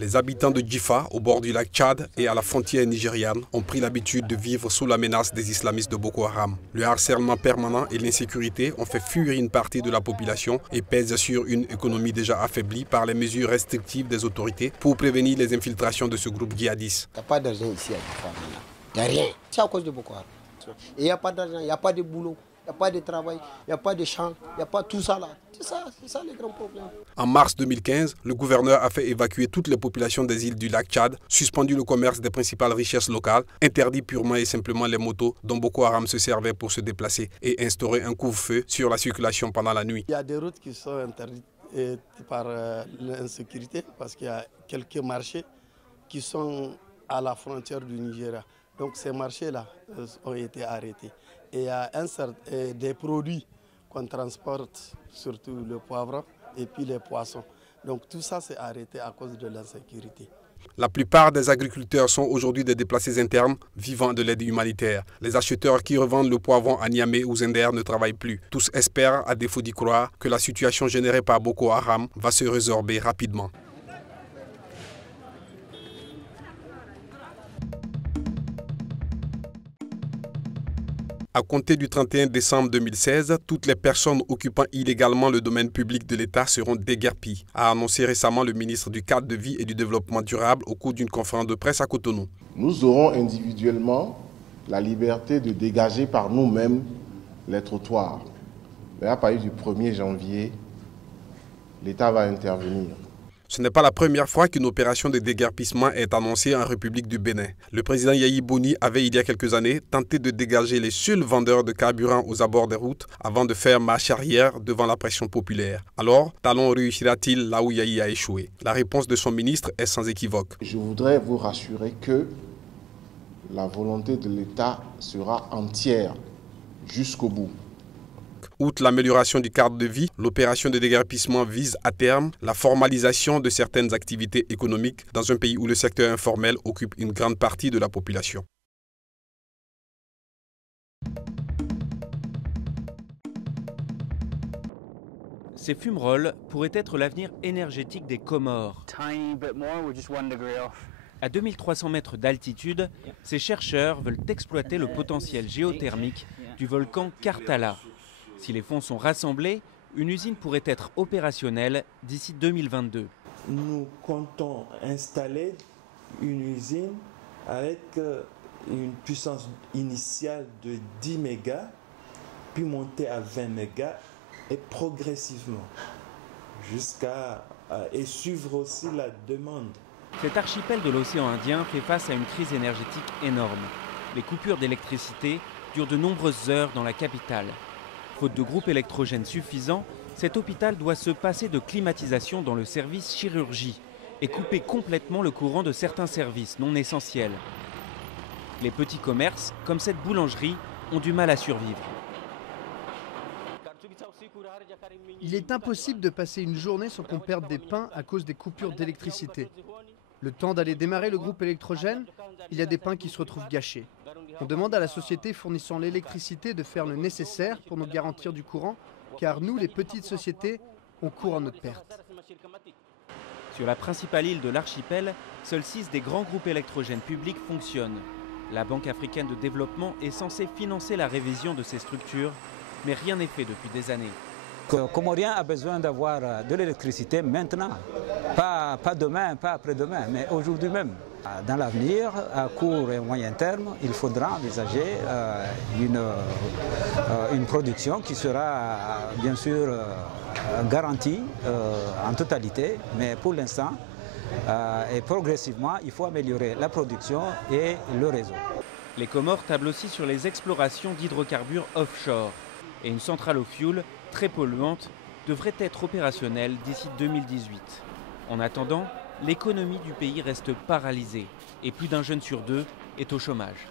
Les habitants de Djifa, au bord du lac Tchad et à la frontière nigériane, ont pris l'habitude de vivre sous la menace des islamistes de Boko Haram. Le harcèlement permanent et l'insécurité ont fait fuir une partie de la population et pèsent sur une économie déjà affaiblie par les mesures restrictives des autorités pour prévenir les infiltrations de ce groupe djihadiste. Il n'y a pas d'argent ici à Djifa maintenant. Il n'y a rien. C'est à cause de Boko Haram. Et il n'y a pas d'argent, il n'y a pas de boulot. Il n'y a pas de travail, il n'y a pas de champs, il n'y a pas tout ça là. C'est ça le grand problème. En mars 2015, le gouverneur a fait évacuer toutes les populations des îles du lac Tchad, suspendu le commerce des principales richesses locales, interdit purement et simplement les motos dont Boko Haram se servait pour se déplacer et instauré un couvre-feu sur la circulation pendant la nuit. Il y a des routes qui sont interdites par l'insécurité parce qu'il y a quelques marchés qui sont à la frontière du Nigeria. Donc ces marchés-là ont été arrêtés. Et il y a des produits qu'on transporte, surtout le poivron et puis les poissons. Donc tout ça s'est arrêté à cause de l'insécurité. La plupart des agriculteurs sont aujourd'hui des déplacés internes vivant de l'aide humanitaire. Les acheteurs qui revendent le poivron à Niamey ou Zender ne travaillent plus. Tous espèrent, à défaut d'y croire, que la situation générée par Boko Haram va se résorber rapidement. À compter du 31 décembre 2016, toutes les personnes occupant illégalement le domaine public de l'État seront déguerpies, a annoncé récemment le ministre du Cadre de vie et du Développement durable au cours d'une conférence de presse à Cotonou. Nous aurons individuellement la liberté de dégager par nous-mêmes les trottoirs. Mais à partir du 1er janvier, l'État va intervenir. Ce n'est pas la première fois qu'une opération de déguerpissement est annoncée en République du Bénin. Le président Yayi Boni avait, il y a quelques années, tenté de dégager les seuls vendeurs de carburant aux abords des routes avant de faire marche arrière devant la pression populaire. Alors, Talon réussira-t-il là où Yayi a échoué? La réponse de son ministre est sans équivoque. Je voudrais vous rassurer que la volonté de l'État sera entière jusqu'au bout. Outre l'amélioration du cadre de vie, l'opération de déguerpissement vise à terme la formalisation de certaines activités économiques dans un pays où le secteur informel occupe une grande partie de la population. Ces fumerolles pourraient être l'avenir énergétique des Comores. À 2300 mètres d'altitude, ces chercheurs veulent exploiter le potentiel géothermique du volcan Kartala. Si les fonds sont rassemblés, une usine pourrait être opérationnelle d'ici 2022. Nous comptons installer une usine avec une puissance initiale de 10 mégas, puis monter à 20 mégas et progressivement et suivre aussi la demande. Cet archipel de l'océan Indien fait face à une crise énergétique énorme. Les coupures d'électricité durent de nombreuses heures dans la capitale. Faute de groupe électrogène suffisant, cet hôpital doit se passer de climatisation dans le service chirurgie et couper complètement le courant de certains services non essentiels. Les petits commerces, comme cette boulangerie, ont du mal à survivre. Il est impossible de passer une journée sans qu'on perde des pains à cause des coupures d'électricité. Le temps d'aller démarrer le groupe électrogène, il y a des pains qui se retrouvent gâchés. On demande à la société fournissant l'électricité de faire le nécessaire pour nous garantir du courant, car nous, les petites sociétés, on court à notre perte. Sur la principale île de l'archipel, seuls 6 des grands groupes électrogènes publics fonctionnent. La Banque africaine de développement est censée financer la révision de ces structures, mais rien n'est fait depuis des années. Comorien a besoin d'avoir de l'électricité maintenant, pas demain, pas après-demain, mais aujourd'hui même. Dans l'avenir, à court et moyen terme, il faudra envisager une production qui sera bien sûr garantie en totalité, mais pour l'instant et progressivement, il faut améliorer la production et le réseau. Les Comores tablent aussi sur les explorations d'hydrocarbures offshore et une centrale au fioul très polluante devrait être opérationnelle d'ici 2018. En attendant, l'économie du pays reste paralysée et plus d'un jeune sur 2 est au chômage.